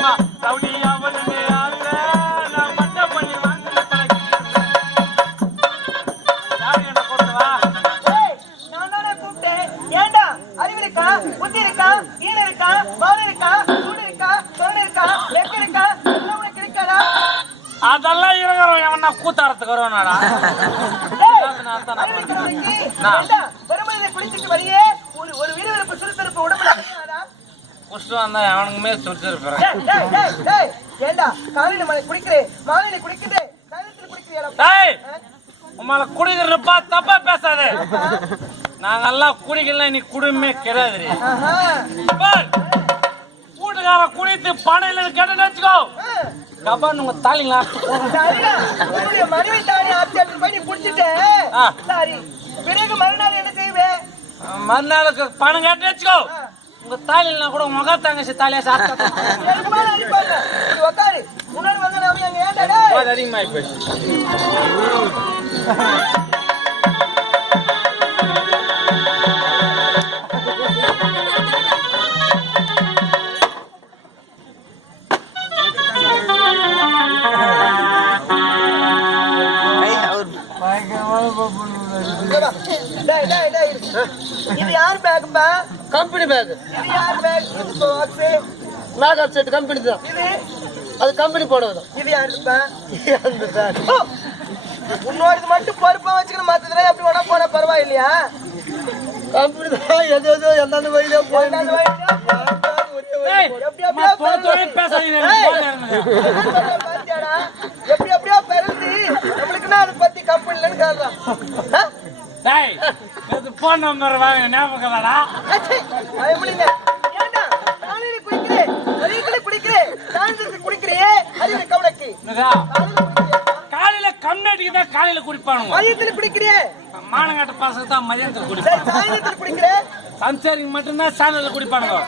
தெரியுமா ரவுடி அவனே ஆச நான் மட்ட பண்ணி வாங்க யாரு என்ன கூப்பிடுவா நான் தானே கூப்பிட்டேன் ஏண்டா அறிவு இருக்கா புத்தி இருக்கா ஈன இருக்கா மாடு இருக்கா சூடு இருக்கா சொரணை இருக்கா லெக்க இருக்கா எல்லாம் உனக்கு இருக்காடா அதெல்லாம் இருக்கிறவன் எவனா கூத்தாரத்துக்கு வருவானாடா பெருமதியை குளிச்சுட்டு வழியே ஒரு விறுவிறுப்பு சுறுசுறுப்பு உடம்புல குஷ்டு வந்தா அவனுக்குமே சுறுசுறுப்பு ஏண்டா காலையில மழை குடிக்கிறேன் மாலையில குடிக்கிறேன் காலத்துல குடிக்கிறேன் உமால குடிக்கிறப்பா தப்பா பேசாதே நாங்கெல்லாம் குடிக்கலாம் நீ குடும்பமே கிடையாது கூட்டுக்கார குடித்து பணம் இல்லைன்னு கேட்டு வச்சுக்கோ கபான் உங்க தாலிங்களா மனைவி தாலி ஆப்ஷன் பண்ணி குடிச்சிட்டு சாரி பிறகு மறுநாள் என்ன செய்வேன் மறுநாளுக்கு பணம் கேட்டு வச்சுக்கோ உங்க தாலினா கூட முக தங்கச்சி தாலியா சாப்பிட்டா உட்காரு முன்னாடி வந்து நாம அங்க ஏன்டா அதிகமாயி போச்சு இது யார் பேக்பா கம்பெனி பேக் இது யார் bag box makeup set company தான் இது அது கம்பெனி போடுறது இது யாருப்பா அந்த பேக் உன்னோட மட்டும் பொறுப்பா வச்சுக்கணும் மத்ததுல எப்படி வேணா போனா பரவாயில்லையா கம்பெனி தான் ஏதோ எந்தெந்த வழியில போயிட்டு எப்படி எப்படியோ பிறந்து நம்மளுக்குன்னா அதை பத்தி கம்பெனிலன்னு கேட்கலாம் போன் நம்பர் வாங்க ஞாபகம்டா காலையில கம்யூனிட்டிக்கு தான் காலையில குடிப்பானுங்க மானங்காட்ட பசங்க தான் மதியத்துல குடிப்பாங்க சம்சாரிக்கு மட்டும்தான் சாயந்தரத்துல குடிப்பானுங்க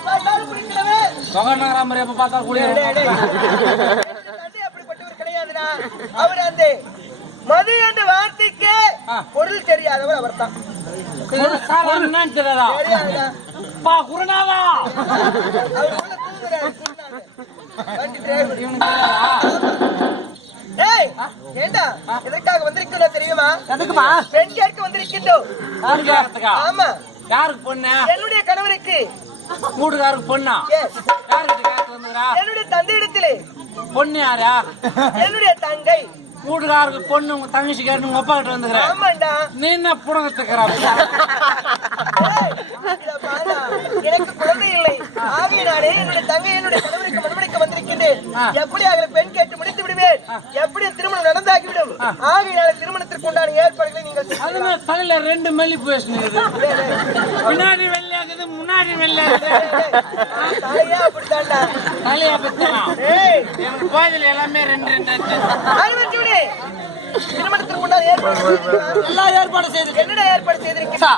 நகராமர் எப்ப பார்த்தா அப்படிப்பட்டவர் கிடையாதுடா அவர் அந்த மது என்ற வார்த்தைக்கு பொருள் தெரியாதவர் அவர் தான் தெரியாதா குருநாதா ஏண்டா எதற்காக வந்திருக்கோம் தெரியுமா பெண் கேட்க வந்திருக்கின்றோம் ஆமா யாருக்கு பொண்ணு என்னுடைய கணவருக்கு வீட்டுக்காருக்கு பொண்ணா என்னுடைய தந்தை இடத்திலே பொண்ணு யாரா என்னுடைய தங்கை வீட்டுக்காருக்கு பொண்ணு உங்க தங்கச்சி கேட்டு உங்க அப்பா கிட்ட வந்துக்கிறேன் நீ என்ன புடங்கத்துக்கிற எனக்கு குழந்தை இல்லை ஆகையினாலே என்னுடைய தங்கை என்னுடைய கணவருக்கு மனமடிக்க வந்திருக்கின்றேன் எப்படி அவர்களை பெண் கேட்டு முடித்து விடுவேன் எப்படி திருமணம் நடந்தாகிவிடும் ஆகையினால திருமணத்திற்கு உண்டான ஏற்பாடுகளை நீங்கள் தலையில 2 மல்லி பேசுனீங்க பின்னாடி வெள்ளையாகுது முன்னாடி வெள்ளையாகுது தலையா அப்படித்தாண்டா தலையா பத்தினா எனக்கு கோயில் எல்லாமே 2 திருமணத்திற்கு உண்டான ஏற்பாடு செய்து என்னடா ஏற்பாடு செய்திருக்கீங்க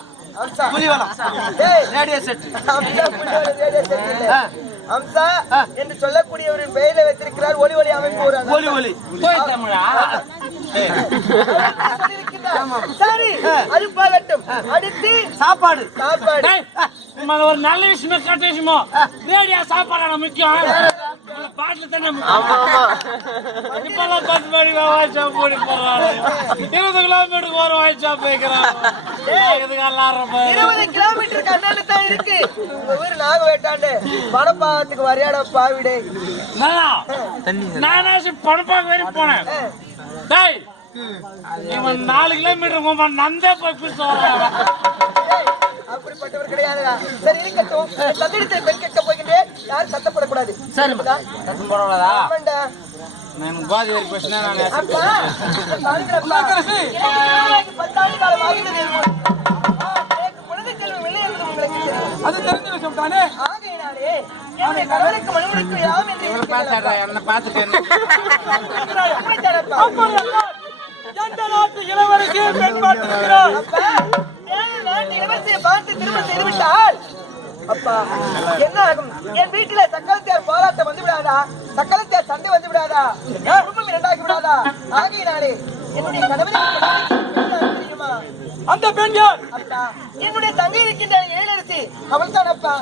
அம்சா என்று சொல்லக்கூடிய ஒரு பெயரை வைத்திருக்கிறார் ஒளி ஒளி அமைப்பு சரி அது போகட்டும் அடுத்து சாப்பாடு ஒரு நல்ல விஷயமா கட்ட விஷயமோ ரேடியா சாப்பாடு முக்கியம் பாட்டுல தானே இப்பெல்லாம் 10 மணிக்கு வாய்ச்சா போடி போடுறாங்க 20 கிலோமீட்டருக்கு ஒரு வாய்ச்சா போய்க்கிறாங்க 20 கிலோமீட்டருக்கு அண்ணாண்டு தான் இருக்கு உங்க ஊரு நாகவேட்டாண்டு பணப்பாத்துக்கு வரையாட பாவிடே நானாச்சு பணப்பாக்கு வரைக்கும் போனேன் இவன் 4 கிலோமீட்டர் நந்தே போய் அப்படிப்பட்டவர் கிடையாதுடா சரி இருக்கட்டும் தந்திரத்தில் பெண் கேட்க போகின்றேன் யாரும் சத்தப்படக்கூடாது சரி சத்தம் போடக்கூடாதா எனக்கு பாதி வரைக்கும் பிரச்சனை அது தெரிஞ்ச விஷயம் தானே ஆகையினாலே என்னுடைய கணவனுக்கு மனுமனுக்கு யாம் என்று பார்த்துட்டேன் எந்த நாட்டு இளவரசியை பெண் பார்த்திருக்கிறார் நாட்டு இளவரசியை பார்த்து திருமணம் செய்துவிட்டால் அப்பா என்ன ஆகும் என் வீட்டில சக்கரத்தியார் போராட்டம் வந்து விடாதா சக்கரத்தியார் சண்டை வந்து விடாதா குடும்பம் இரண்டாகி விடாதா ஆகையினாலே என்னுடைய கணவனுக்கு தெரியுமா அந்த பெண் யார் அப்பா என்னுடைய தங்கை இருக்கின்ற ஏழரசி அவள் தான் அப்பா